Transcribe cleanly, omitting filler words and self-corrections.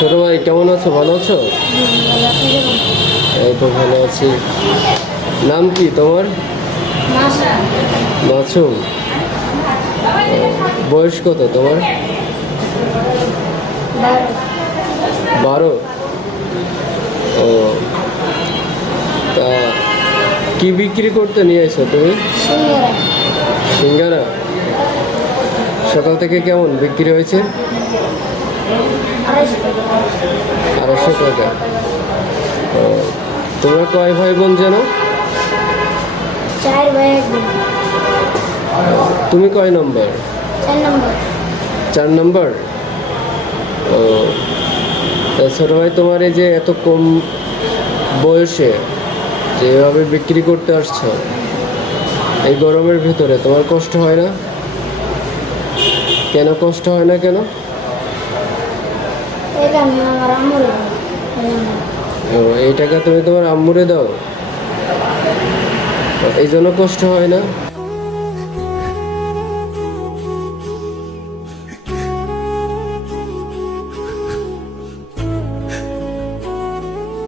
ছোট ভাই কেমন আছো? ভালো আছো? এই তো ভালো আছি। নাম কি তোমার? মাসুম। বয়স কত তোমার? 12। ও, তা কি বিক্রি করতে নিয়ে এসো তুমি? সিঙ্গারা। সকাল থেকে কেমন বিক্রি হয়েছে? 250 টাকা। ও, তোমরা কয় ভাই বোন যেন? 4 ভাই 1 বোন। তুমি কয় নম্বর? 4 নম্বর। 4 নম্বর। ও, তা ছোট ভাই তোমার এই যে এত কম বয়সে যেভাবে বিক্রি করতে আসছো এই গরমের ভিতরে, তোমার কষ্ট হয় না? কেন কষ্ট হয় না কেন? এটা আমি আমার আম্মুর ও, এই টাকা তুমি তোমার আম্মুরে দাও, এই জন্য কষ্ট হয় না?